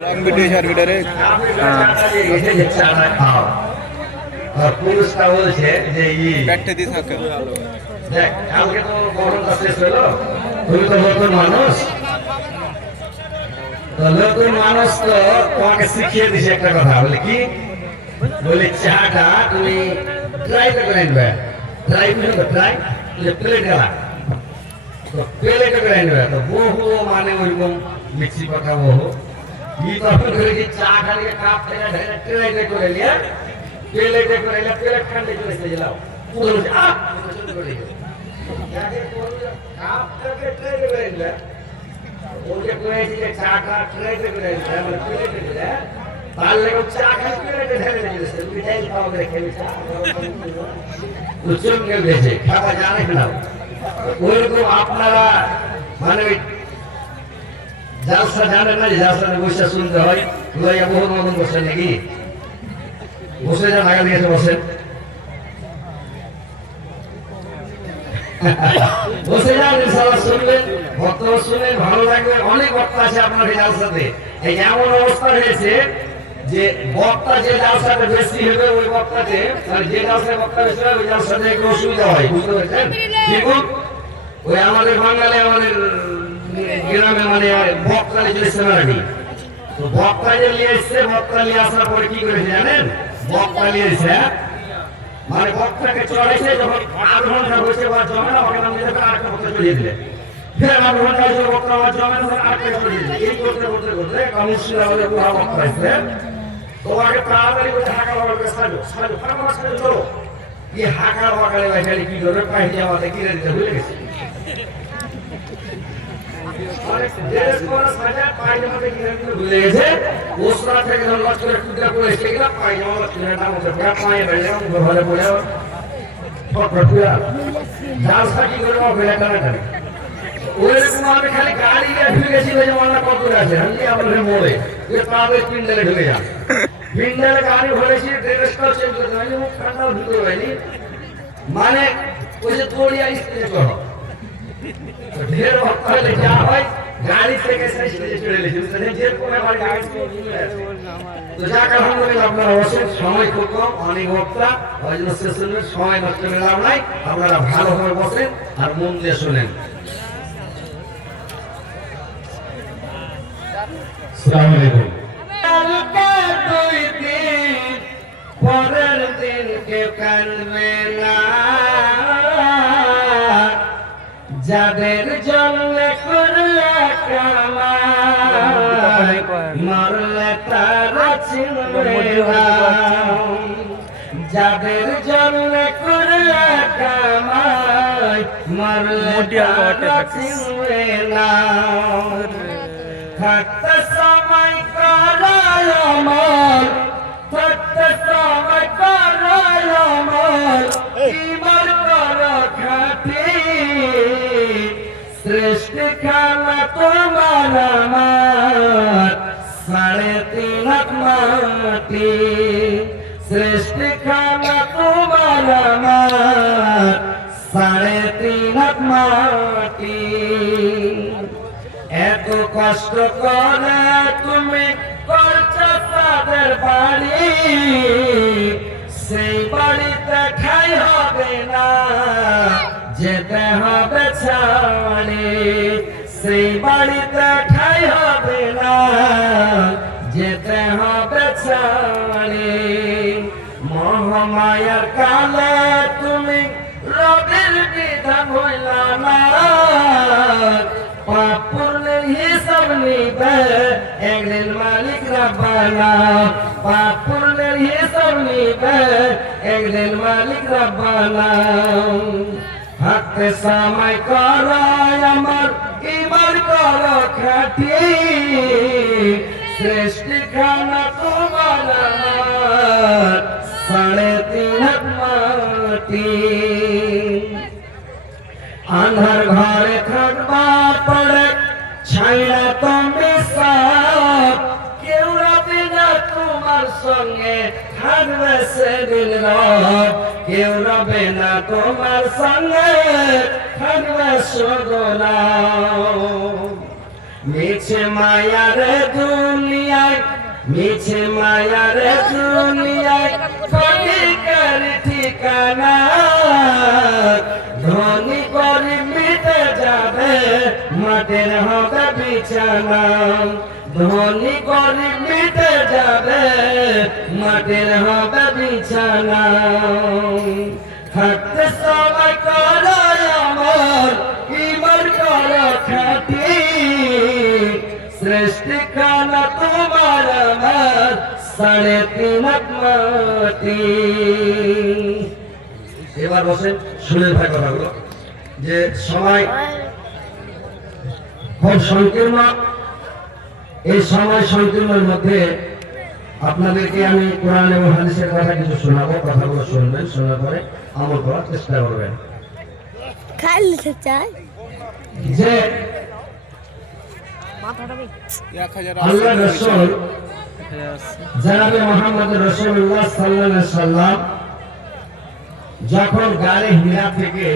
Video share video রে পুরুষটা বলছে যে ব্যাটে দিয়ে থাকে দেখ কালকে তো গরমটা শেষ হলো তুমি তো নতুন মানুষ তো নতুন মানুষ তো তোমাকে শিখিয়ে দিছে একটা কথা বলে কি বলে চাটা তুমি ট্রাইটা করে নেবে ট্রাই করবে ট্রাই প্লেট গেলা তো প্লেটে করে নেবে তো বহু মানে ওইরকম মিক্সি কথা বহু ই তখন করে কি চা খালি কাপ থেকে ঢেলে ট্রাইটা করে নিয়ে প্লেটে করে নিয়ে প্লেট খান্ডে করে দিয়ে দাও পুরো আ করে দিও যাকে কাপ থেকে ট্রাইটা করে নিলে ওকে কইছি যে চা কা ট্রাইটা করে নিলে মানে প্লেটে করে তার লাগে চা খাই প্লেটে ঢেলে দিয়েছে তুমি যাই খাও করে খেয়ে চা উচ্চম কে বেঁচে খাওয়া জানে না ওইরকম আপনারা মানে জালসা জানেন না যে জালসাতে বসে শুনতে হয় লইয়া বহু মতন বসেন নাকি বসে যান আগা দিয়েছে বসেন বসে যান ইনশাআল্লাহ শুনবেন বক্তব্য শুনবেন ভালো লাগবে অনেক বক্তা আছে আপনার এই জালসাতে এই এমন অবস্থা হয়েছে যে বক্তা যে জালসাতে বেশি হবে ওই বক্তাতে মানে যে জালসায় বক্তা বেশি হবে ওই জালসাতে একটু অসুবিধা হয় বুঝতে পারছেন দেখুন ওই আমাদের বাঙালি আমাদের গ্রামে মানে বক্তালে চলে সেনারানি তো বক্তা যে নিয়ে এসছে বক্তা নিয়ে আসার পরে কি করেছে জানেন বক্তা নিয়ে এসে মানে বক্তাকে চড়েছে যখন 8 ঘন্টা বসে বা জমে না ওখানে আমি দেখে আরেকটা বক্তা চড়িয়ে দিলে ফের 8 ঘন্টা বসে বক্তা আবার জমে না আরেকটা চড়িয়ে দিলে এই করতে করতে করতে কামুশিয়ালে পুরো বক্তা এসে তো আগে তাড়াতাড়ি করে হাঁকা বাবাকে সাজো সাজো ফাটাফাট সাজো চলো এই হাঁকা বাবাকে বাইরে কি করবে পাহিয়ে আমাদের কিনে দিতে ভুলে গেছে ওসরা থেকে লক্ষ করে কুদরা করে সেগুলা পায়জামা লক্ষ্মীটা মধ্যে পুরা পায়ে বেড়ে ঘরে পড়ে ফটফটিয়া জালসা কি করে ফেলে টানা টানে ওইরকম আমি খালি গাড়ি নিয়ে ঢুকে গেছি ওই জমানা কত আছে আমি আপনাদের মোড়ে যে তাদের পিন্ডালে ঢুকে যান পিন্ডালে গাড়ি ভরেছি ড্রেসটাও চেঞ্জ করতে হয়নি মুখ ঠান্ডাও ঢুকে হয়নি মানে ওই যে দৌড়িয়া স্ত্রী করো ঢের ভক্ত হলে যা হয় গাড়ি থেকে স্টেজে চলে এসেছে যে কোনো বাড়ি গাড়ি তো যাক আলহামদুলিল্লাহ আপনারা অবশ্যই সময় খুব কম অনেক বক্তা ওই জন্য সেশনের সময় নষ্ট করে লাভ নাই আপনারা ভালোভাবে বসেন আর মন দিয়ে শোনেন আসসালামু আলাইকুম পরের দিন কেউ কানবে না যাদের জন্য করলে কামাই মরলে তারা চিনবে না যাদের জন্য করলে কামাই মরলে তারা চিনবে না থাকতে সময় করায় আমার থাকতে সময় করায় আমার ইমান কর খাটি শ্রেষ্ঠ খানা তোমার আমার 3.5 হাত মাটি শ্রেষ্ঠ খানা তোমার আমার 3.5 হাত মাটি এত কষ্ট করে তুমি করছো তাদের বাড়ি সেই বাড়িতে খাই হবে না যেতে হবে ছাড়ে সেই বাড়িতে ঠাই হবে না যেতে হবে ছাড়ে মহামায়ার কালে তুমি রবির বিধান হইলা না পাপ পুণ্যের হিসাব নিবে একদিন মালিক রাব্বানা পাপ পুণ্যের হিসাব নিবে একদিন মালিক রাব্বানা হাতে সময় করায় আমার ইমান করো খাটি শ্রেষ্ঠ খানা তোমার আমার 3.5 হাত মাটি আন্ধার ঘরে থাকবার পরে ছাইড়া তুমি সব কেউ রবে না তোমার সঙ্গে থাকবে সেদিন রব কেউ রবে না তোমার সঙ্গে থাকবে সদনা মিছে মায়ার দুনিয়ায়, মিছে মায়ার দুনিয়ায় কলিকার ঠিকানা। ধনী গরিব মিটে যাবে, মাটির হবে বিছানা। ধনী গরিব মিটে যাবে, মাটির হবে বিছানা। থাকতে সবাই করো আমার, ইমান করো খাটি। সৃষ্টি খানা তোমার আমার, 3.5 মাটি। এবার বসেন, শুনে ভাই কথাগুলো যে সময় খুব সংকীর্ণ। এই সময় সংকীর্ণের মধ্যে আপনাদেরকে আমি কোরআন এবং হাদিসের কথা কিছু শোনাবো। কথাগুলো শুনবেন, শোনার পরে আমল করার চেষ্টা করবেন। যে আল্লাহ রাসূল জনাবে মুহাম্মদ রাসূলুল্লাহ সাল্লাল্লাহু আলাইহি সাল্লাম যখন গায়ে হীরা থেকে